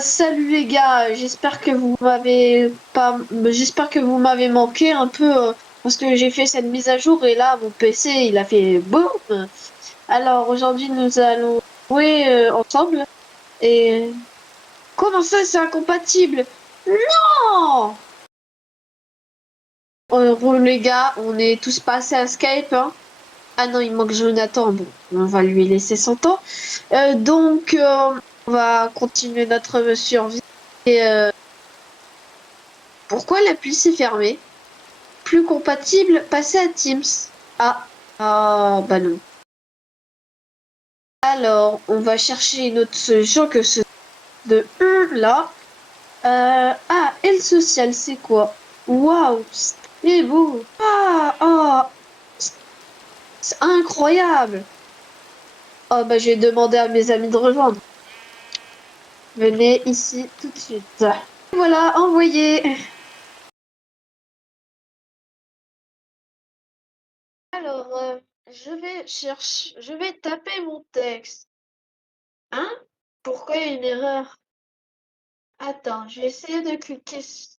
Salut les gars, j'espère que vous m'avez manqué un peu parce que j'ai fait cette mise à jour et là mon PC il a fait boum. Alors aujourd'hui nous allons jouer ensemble et comment ça c'est incompatible? Non! Les gars, on est tous passés à Skype hein. Ah non, il manque Jonathan. Bon, on va lui laisser son temps. On va continuer notre survie. Et pourquoi l'appli s'est fermée? Plus compatible, passer à Teams. Bah non. Alors, on va chercher une autre solution que ce de là. Et le social, c'est quoi? Waouh, c'est beau. C'est incroyable. Je vais demander à mes amis de rejoindre. Venez ici tout de suite. Voilà, envoyé. Alors, je vais taper mon texte. Hein? Pourquoi il y a une erreur? Attends, je vais essayer de cliquer ici.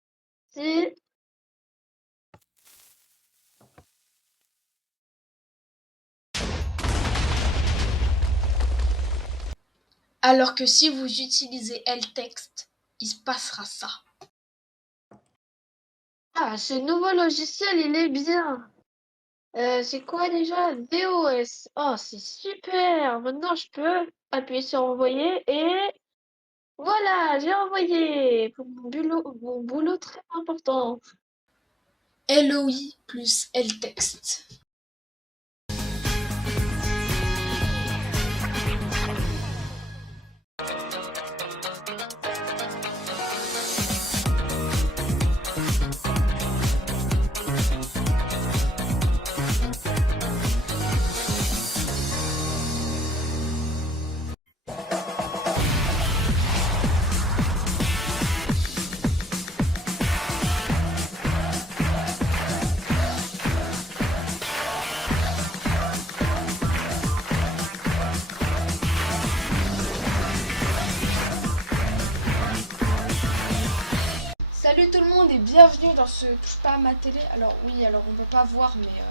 Alors que si vous utilisez LText, il se passera ça. Ah, ce nouveau logiciel, il est bien. C'est quoi déjà? DOS. Oh, c'est super. Maintenant, je peux appuyer sur envoyer et voilà, j'ai envoyé pour mon boulot très important. LOI plus LText. Salut tout le monde et bienvenue dans ce touche pas à ma télé. Alors oui, alors on peut pas voir mais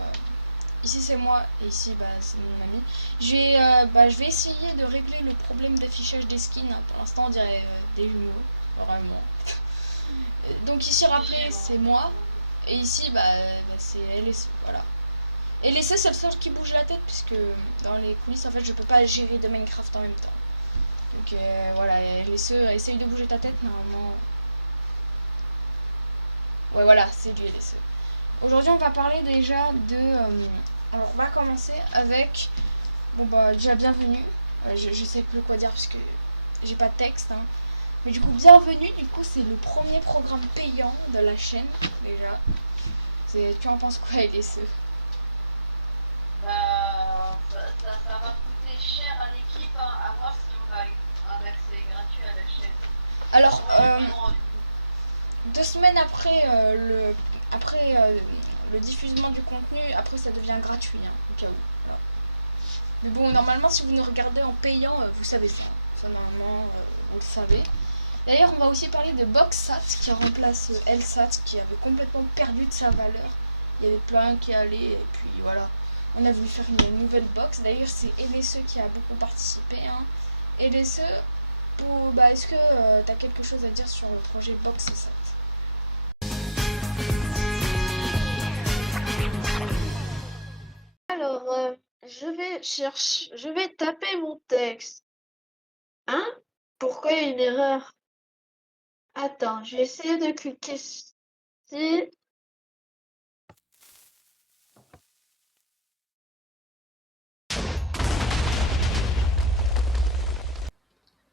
ici c'est moi et ici c'est mon ami. Je vais essayer de régler le problème d'affichage des skins. Pour l'instant on dirait des jumeaux, vraiment. Donc ici rappelez c'est moi et ici c'est LSE, voilà. Et LSE c'est le seul qui bouge la tête puisque dans les coulisses en fait je peux pas gérer de Minecraft en même temps. Donc voilà, LSE essaye de bouger ta tête normalement. Ouais voilà, c'est du LSE. Aujourd'hui, on va parler déjà de. Alors, on va commencer avec. Déjà, bienvenue. Je sais plus quoi dire parce que j'ai pas de texte. Hein. Mais du coup, bienvenue. Du coup, c'est le premier programme payant de la chaîne, déjà. Tu en penses quoi, LSE? Ça va coûter cher à l'équipe, hein, à voir si on va un accès gratuit à la chaîne. Alors, Vraiment, 2 semaines après, le diffusement du contenu, après, ça devient gratuit, hein, au cas où. Voilà. Mais bon, normalement, si vous nous regardez en payant, vous savez ça. Ça, normalement, vous le savez. D'ailleurs, on va aussi parler de BoxSat qui remplace LSat qui avait complètement perdu de sa valeur. Il y avait plein qui allaient et puis voilà. On a voulu faire une nouvelle box. D'ailleurs, c'est LSE qui a beaucoup participé. Hein. LSE, est-ce que tu as quelque chose à dire sur le projet BoxSat? Alors, je vais taper mon texte. Hein? Pourquoi il y a une erreur? Attends, je vais essayer de cliquer ici.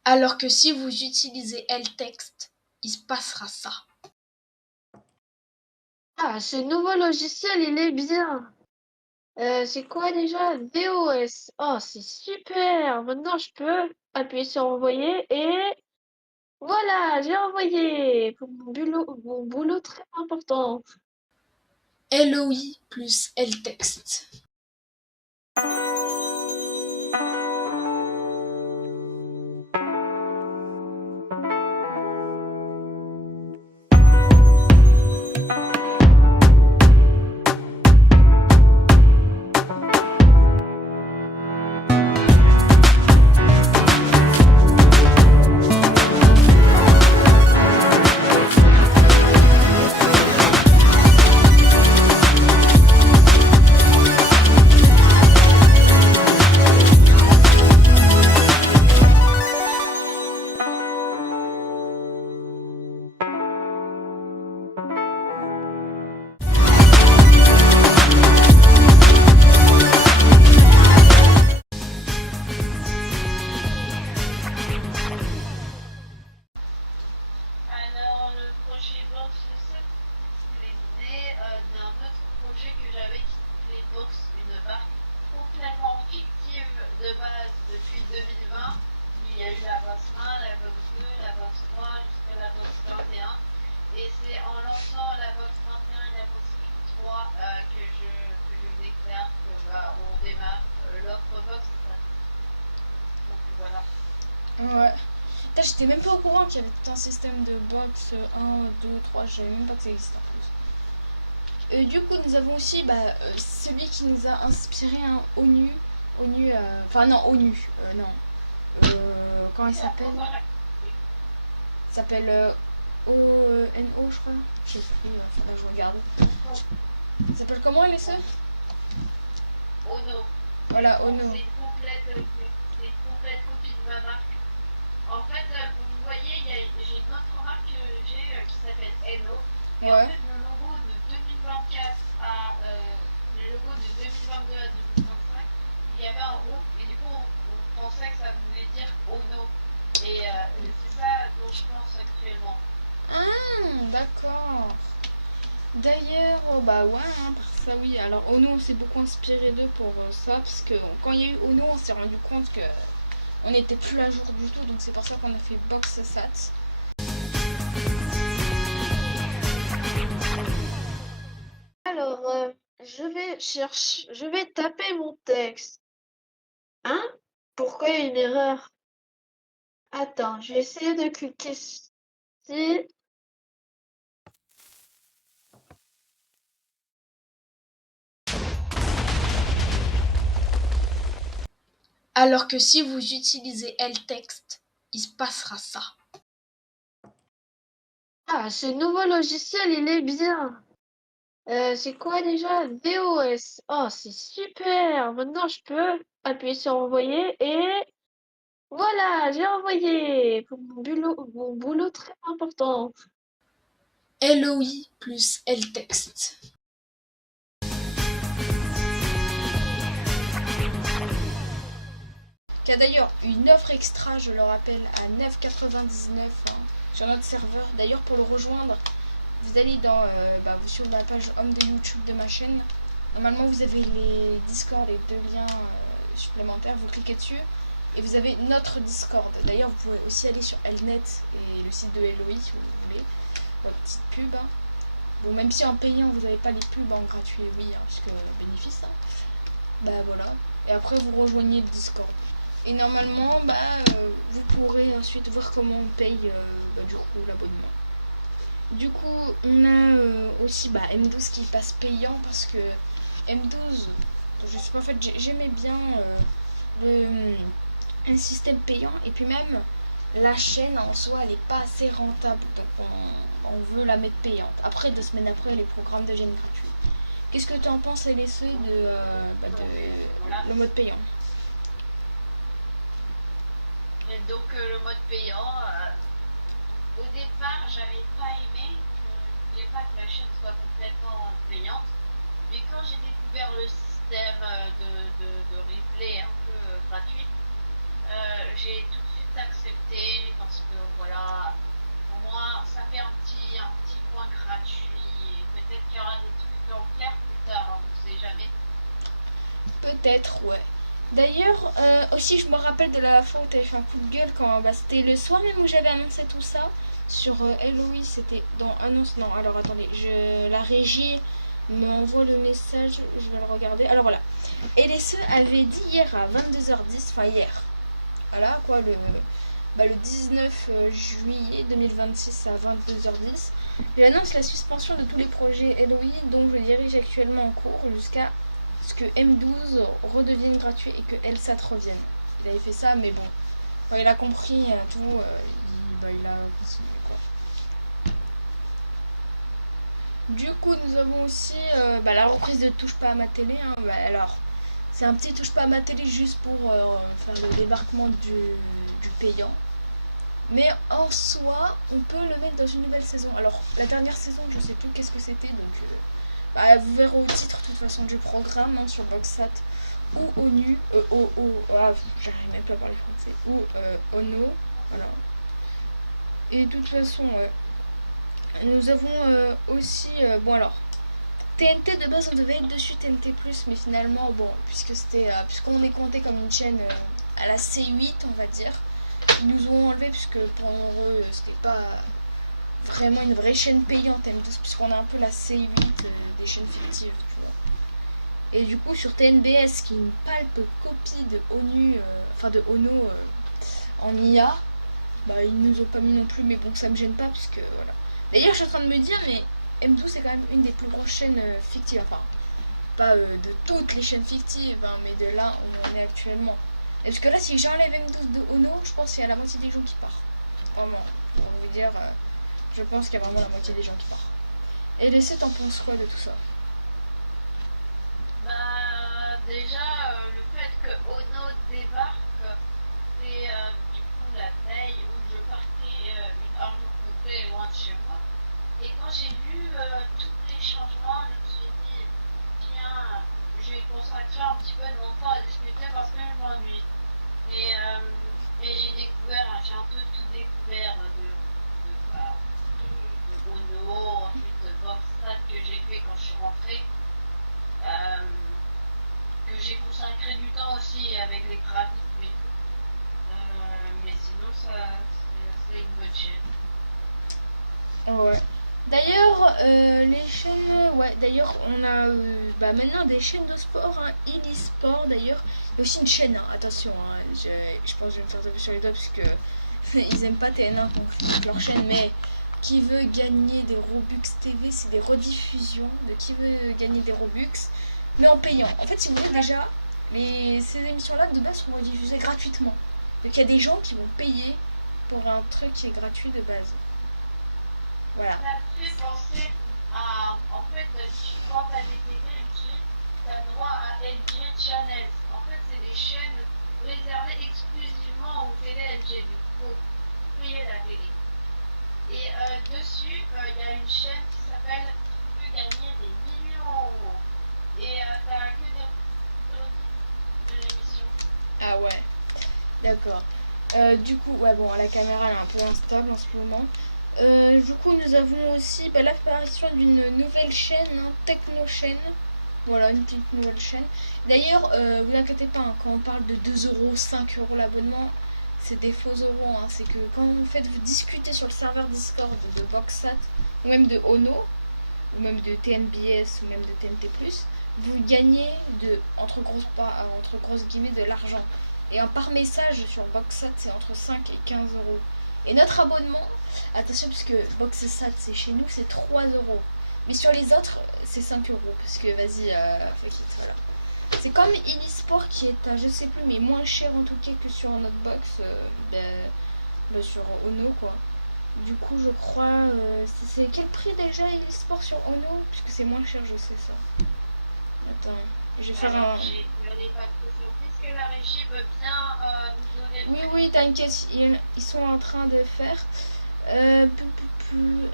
Alors que si vous utilisez LText, il se passera ça. Ah, ce nouveau logiciel, il est bien. C'est quoi déjà? DOS. Oh, c'est super. Maintenant, je peux appuyer sur envoyer et voilà, j'ai envoyé pour mon boulot très important. LOI plus LText. Putain, j'étais même pas au courant qu'il y avait tout un système de box 1, 2, 3. Je savais même pas que ça existait en plus. Du coup, nous avons aussi celui qui nous a inspiré, hein, ONU. ONU, enfin non, ONU, non. Comment il s'appelle? Il s'appelle ONO, je crois. Je sais plus, enfin là je regarde. Il s'appelle comment, LSE? Ono. Voilà, ONO. C'est une complète copie de ma marque. En fait, vous voyez, j'ai une autre marque que j'ai qui s'appelle Eno. Et en Ouais. fait, le logo de 2024 à le logo de 2022 à 2025, il y avait un O. Et du coup, on pensait que ça voulait dire Ono. Et c'est ça dont je pense actuellement. Ah, d'accord. D'ailleurs, bah ouais, hein, par ça oui. Alors Ono, on s'est beaucoup inspiré d'eux pour ça, parce que quand il y a eu Ono, on s'est rendu compte que on n'était plus à jour du tout, donc c'est pour ça qu'on a fait BoxSat. Alors, je vais taper mon texte. Hein? Pourquoi il y a une erreur? Attends, je vais essayer de cliquer ici. Alors que si vous utilisez LText, il se passera ça. Ah, ce nouveau logiciel, il est bien. C'est quoi déjà? VOS. Oh, c'est super. Maintenant, je peux appuyer sur envoyer et voilà, j'ai envoyé. Pour mon boulot très important. LOI plus LText. Qui a d'ailleurs une offre extra, je le rappelle, à 9,99 hein, sur notre serveur. D'ailleurs, pour le rejoindre, vous allez sur la page home de YouTube de ma chaîne. Normalement, vous avez les Discord et 2 liens supplémentaires. Vous cliquez dessus et vous avez notre Discord. D'ailleurs, vous pouvez aussi aller sur Elnet et le site de LOI si vous voulez. Petite pub. Hein. Bon, même si en payant, vous n'avez pas les pubs en gratuit, oui, hein, parce que bénéfice. Hein. Bah voilà. Et après, vous rejoignez le Discord. Et normalement, vous pourrez ensuite voir comment on paye du coup l'abonnement. Du coup, on a aussi M12 qui passe payant parce que M12, je sais pas, en fait, j'aimais bien un système payant et puis même la chaîne en soi, elle est pas assez rentable, donc on veut la mettre payante. Après, 2 semaines après, les programmes deviennent gratuits. Qu'est-ce que tu en penses, LSE, de le mode payant? Et donc, le mode payant, au départ, j'avais pas aimé. Je voulais pas que la chaîne soit complètement payante. Mais quand j'ai découvert le système de replay un peu gratuit, j'ai tout de suite accepté parce que voilà, au moins ça fait un petit point gratuit. Peut-être qu'il y aura des trucs en clair plus tard, on ne sait jamais. Peut-être, ouais. D'ailleurs, aussi, je me rappelle de la fois où tu avais fait un coup de gueule quand c'était le soir même où j'avais annoncé tout ça sur LOI. C'était dans annonce. Non, alors attendez, la régie m'envoie le message, je vais le regarder. Alors voilà, LSE avait dit hier à 22h10, enfin hier, voilà quoi, le 19 juillet 2026 à 22h10, j'annonce la suspension de tous les projets LOI dont je dirige actuellement en cours jusqu'à ce que M12 redevienne gratuit et que LSAT revienne. Il avait fait ça, mais bon, quand il a compris tout, il a continué quoi. Du coup, nous avons aussi la reprise de Touche pas à ma télé. Hein. Alors, c'est un petit Touche pas à ma télé juste pour faire le débarquement du payant. Mais en soi, on peut le mettre dans une nouvelle saison. Alors, la dernière saison, je sais plus qu'est-ce que c'était, donc vous verrez au titre, de toute façon, du programme hein, sur Boxsat ou ONU, j'arrive même plus à parler français, ou ONO, voilà. Et de toute façon, nous avons aussi, TNT de base, on devait être dessus TNT+, mais finalement, puisqu'on est compté comme une chaîne à la C8, on va dire, ils nous ont enlevé puisque pour eux c'était pas vraiment une vraie chaîne payante M12 puisqu'on a un peu la C8 des chaînes fictives, tu vois. Et du coup sur TNBS qui est une palpe copie de ONU, de ONO en IA, Bah, ils nous ont pas mis non plus, mais bon, ça me gêne pas, puisque voilà. D'ailleurs, je suis en train de me dire, mais M12 c'est quand même une des plus grosses chaînes fictives. Enfin, pas de toutes les chaînes fictives, hein, mais de là où on est actuellement. Et parce que là, si j'enlève M12 de Ono, je pense qu'il y a la moitié des gens qui partent. Vraiment, pour vous dire, je pense qu'il y a vraiment la moitié des gens qui partent. Et Laissez, t'en penses quoi de tout ça? Bah, déjà, le fait que Ono débarque, c'est du coup la veille où je partais une heure complet loin de chez moi. Et quand j'ai vu tous les changements, je me suis dit, tiens, je vais consacrer un petit peu de mon temps à discuter parce que je m'ennuie. Et, j'ai découvert, j'ai un peu tout découvert de Ono, ensuite de Boxstat que j'ai fait quand je suis rentrée. Euh, que j'ai consacré du temps aussi avec les graphiques. Mais sinon, c'est une bonne chaîne. Ouais. D'ailleurs, les chaînes, ouais, d'ailleurs, on a maintenant des chaînes de sport, hein, e-sport d'ailleurs. Il y a aussi une chaîne, hein, attention, hein, je pense que je vais me faire taper sur les doigts parce que ils aiment pas TN1 qu'on critique leur chaîne, mais qui veut gagner des Robux TV, c'est des rediffusions de qui veut gagner des Robux, mais en payant. En fait, si vous voulez déjà, ces émissions-là de base sont rediffusées gratuitement. Donc il y a des gens qui vont payer pour un truc qui est gratuit de base. Voilà. Ça me fait penser à, en fait, tu quand t'as des télé qui t'as droit à LG Channels. En fait, c'est des chaînes réservées exclusivement aux télé LG. Il faut payer la télé. Et dessus, il y a une chaîne qui s'appelle Tu peux gagner des millions. Et t'as que de l'émission. Ah ouais, d'accord. Du coup, ouais, bon, la caméra elle est un peu instable en ce moment. Du coup, nous avons aussi l'apparition d'une nouvelle chaîne, hein, Techno Chaîne. Voilà, une petite nouvelle chaîne. D'ailleurs, vous inquiétez pas, hein, quand on parle de 2 euros, 5 euros l'abonnement, c'est des faux euros. Hein. C'est que quand vous discutez sur le serveur Discord de Boxsat, ou même de Ono, ou même de TNBS, ou même de TNT+, vous gagnez entre grosses guillemets de l'argent. Et un par message sur Boxsat, c'est entre 5 et 15 euros. Et notre abonnement, attention, parce que Boxsat, c'est chez nous, c'est 3 euros. Mais sur les autres, c'est 5 euros. Parce que, vas-y, fuck it, voilà. C'est comme e-sport qui est à, je sais plus, mais moins cher en tout cas que sur notre box, sur Ono, quoi. Du coup, je crois. C'est quel prix déjà e-sport sur Ono? Puisque c'est moins cher, je sais ça. Attends, je vais faire un. Est-ce que la régie veut bien nous donner le Oui, nom? oui, t'inquiète, ils sont en train de faire. Pu, pu, pu,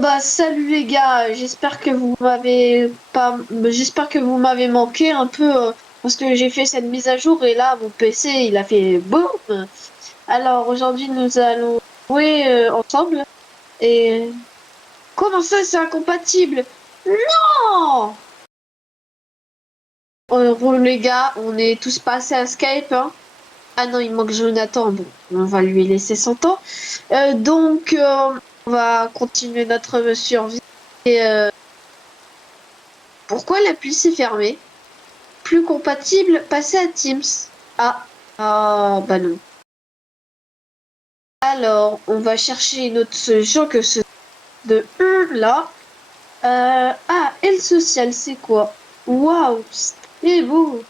Bah salut les gars, j'espère que vous m'avez manqué un peu parce que j'ai fait cette mise à jour et là mon PC il a fait boum. Alors aujourd'hui nous allons jouer ensemble et comment ça c'est incompatible? Non! Les gars, on est tous passés à Skype hein. Ah non, il manque Jonathan, bon, on va lui laisser son temps. On va continuer notre survie. Et pourquoi l'appli s'est fermée? Plus compatible, passer à Teams. Bah non. Alors, on va chercher une autre solution que ce de là. Et le social, c'est quoi? Waouh, c'est beau.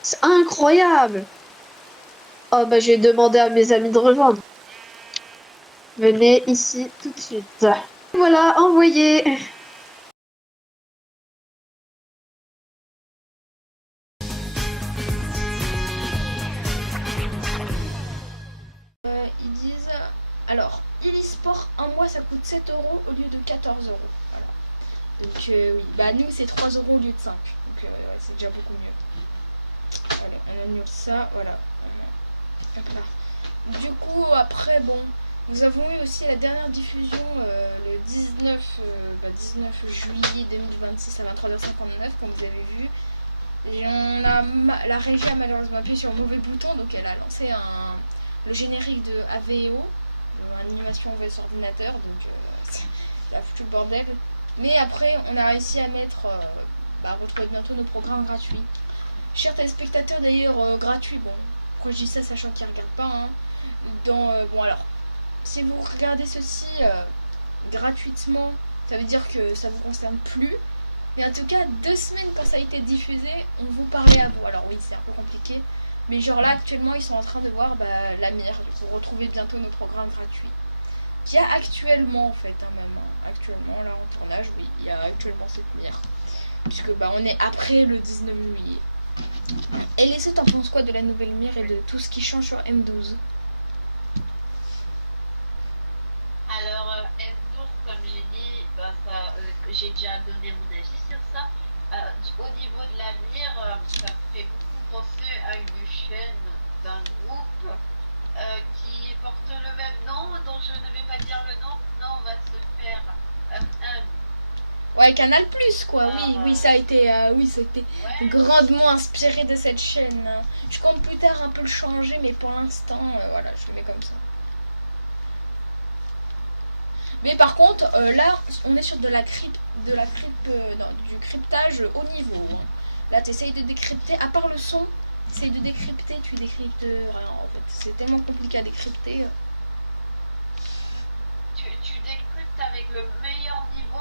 C'est incroyable. Oh bah, je vais demander à mes amis de rejoindre. Venez ici tout de suite. Voilà, envoyé. Alors, e-sport, un mois, ça coûte 7 € au lieu de 14 €. Voilà. Donc, oui. Bah, nous, c'est 3 € au lieu de 5. Donc, ouais, c'est déjà beaucoup mieux. Allez, on annule ça. Voilà. Hop là. Du coup, après, bon, nous avons eu aussi la dernière diffusion le 19 juillet 2026 à 23h59, comme vous avez vu. Et la régie a malheureusement appuyé sur le mauvais bouton, donc elle a lancé le générique de AVO, animation OS ordinateur, donc ça a foutu le bordel. Mais après, on a réussi à retrouver bientôt nos programmes gratuits. Chers téléspectateurs, d'ailleurs, gratuits, bon, pourquoi je dis ça sachant qu'ils ne regardent pas, hein. Bon, alors, si vous regardez ceci gratuitement, ça veut dire que ça vous concerne plus. Et en tout cas, 2 semaines quand ça a été diffusé, on vous parlait à vous. Alors oui, c'est un peu compliqué, mais genre là, actuellement, ils sont en train de voir la mire. Du coup, retrouver bientôt nos programmes gratuits. Qu'il y a actuellement, en fait, même. Actuellement, là, en tournage, oui, il y a actuellement cette mire. Puisque, on est après le 19 juillet. Et les t'en penses quoi de la nouvelle mire et de tout ce qui change sur M12? Alors, F12, comme j'ai dit, que j'ai déjà donné mon avis sur ça, au niveau de l'avenir, ça me fait beaucoup penser à une chaîne d'un groupe qui porte le même nom, dont je ne vais pas dire le nom, sinon on va se faire Ouais, Canal Plus, quoi. Oui, ça a été, ouais. grandement inspiré de cette chaîne. Je compte plus tard un peu le changer, mais pour l'instant, voilà, je le mets comme ça. Mais par contre, là, on est sur du cryptage haut niveau. Hein. Là, tu essayes de décrypter, à part le son, tu essayes de décrypter, tu décryptes rien en fait. C'est tellement compliqué à décrypter. Tu décryptes avec le meilleur niveau.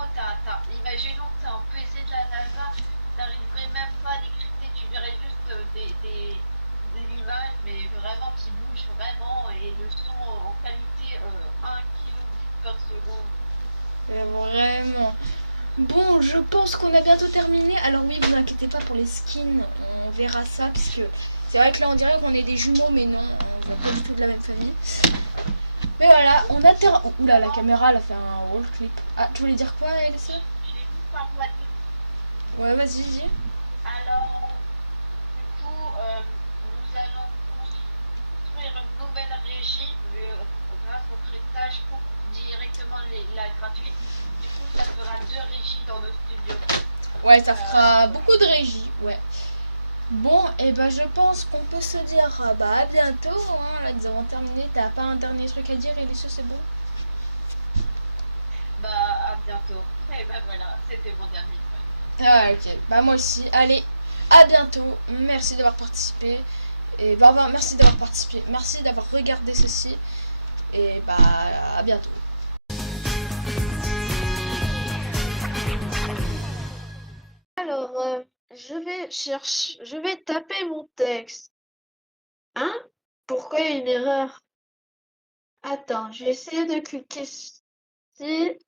Imaginons que tu as un PC de la NASA, tu n'arriverais même pas à décrypter, tu verrais juste des images, mais vraiment qui bougent vraiment, et le son en qualité 1 kbps par seconde. Vraiment. Bon, je pense qu'on a bientôt terminé. Alors oui, vous inquiétez pas pour les skins, on verra ça, puisque c'est vrai que là on dirait qu'on est des jumeaux, mais non, on voit pas du tout de la même famille. Mais voilà, on a Oula, la caméra elle a fait un wall clip. Ah, tu voulais dire quoi, Elsa? Ouais, vas-y, dis. Alors, du coup, nous allons construire une nouvelle régie grâce au cryptage pour directement la gratuite. Du coup, ça fera 2 régies dans le studio. Ouais, ça fera beaucoup de régie, ouais. Bon, et je pense qu'on peut se dire à bientôt. Hein. Là, nous avons terminé. T'as pas un dernier truc à dire, Elsa, c'est bon? À bientôt. Et voilà, c'était mon dernier truc. Ah, ok. Moi aussi. Allez, à bientôt. Merci d'avoir participé. Et merci d'avoir participé. Merci d'avoir regardé ceci. Et à bientôt. Alors, je vais taper mon texte. Hein? Pourquoi il y a une erreur? Attends, je vais essayer de cliquer ici.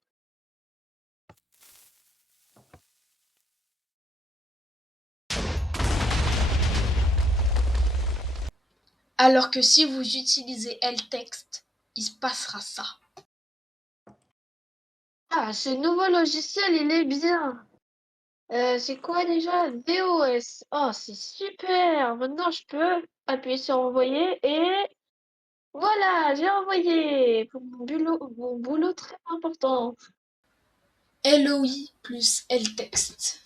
Alors que si vous utilisez LText, il se passera ça. Ah, ce nouveau logiciel, il est bien. C'est quoi déjà? VOS. Oh, c'est super. Maintenant, je peux appuyer sur envoyer et voilà, j'ai envoyé. Mon boulot très important. LOI plus LText.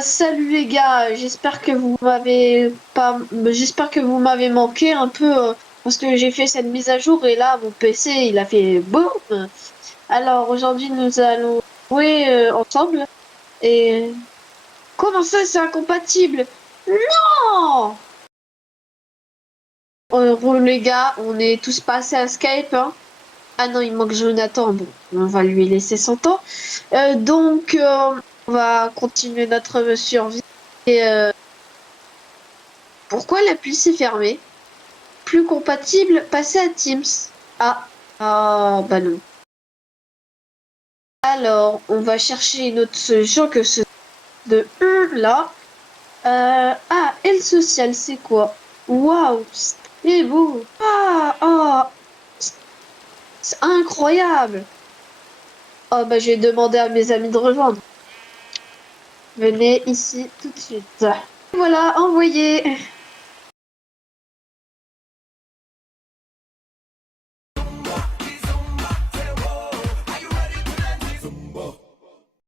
Salut les gars, j'espère que vous m'avez manqué un peu Parce que j'ai fait cette mise à jour et là, mon PC, il a fait boum. Alors aujourd'hui, nous allons jouer ensemble. Et comment ça, c'est incompatible? Non! Les gars, on est tous passés à Skype. Hein. Ah non, il manque Jonathan. Bon, on va lui laisser son temps. On va continuer notre survie. Et pourquoi l'appli s'est fermée? Plus compatible, passer à Teams. Bah non. Alors, on va chercher une autre solution que ce de là. Et le social, c'est quoi? Waouh, c'est beau. C'est incroyable. Oh, bah, je vais demander à mes amis de rejoindre. Venez ici tout de suite. Voilà, envoyé.